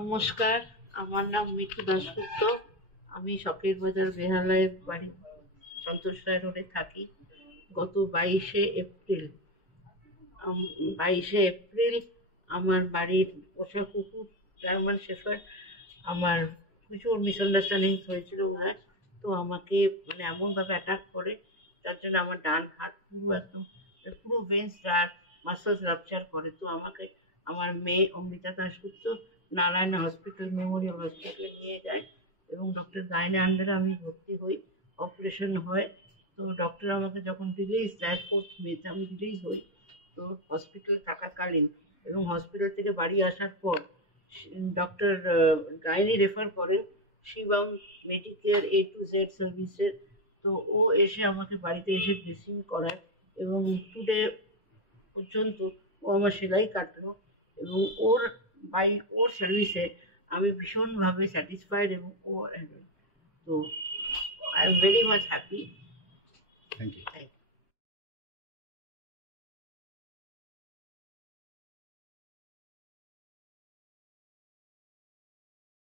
নমস্কার, আমার নাম মিঠু দাশগুপ্ত। আমি শখের বাজার বেহালায় বাড়ি, সন্তোষ রায় রোডে থাকি। গত 22শে এপ্রিল আমার বাড়ির পোষা কুকুর জার্মান শেফার্ড আমার প্রচুর মিসআন্ডারস্ট্যান্ডিং হয়েছিল ওনার। তো আমাকে মানে এমনভাবে অ্যাটাক করে, তার জন্য আমার ডান হাত পুরো একদম পুরো ভেন্স আর মাসলস রাপচার করে। তো আমাকে আমার মেয়ে অমৃতা দাশগুপ্ত নারায়ণ হসপিটাল, মেমোরিয়াল হসপিটালে নিয়ে যায় এবং ডক্টর গায়নের আন্ডারে আমি ভর্তি হই। অপারেশন হয়। তো ডক্টর আমাকে যখন রিলিজ দেয় 4th মেতে আমি রিলিজ হই। তো হসপিটালে থাকাকালীন এবং হসপিটাল থেকে বাড়ি আসার পর ডক্টর গাইনি রেফার করেন Shivam Medicare A to Z সার্ভিসের। তো ও এসে আমাকে বাড়িতে এসে ড্রেসিং করায় এবং টুডে পর্যন্ত ও আমার সেলাই কাটলো এবং ওর সার্ভিসে আমি ভীষণভাবে স্যাটিসফাইড এবং ও তো I am very much happy. Thank you.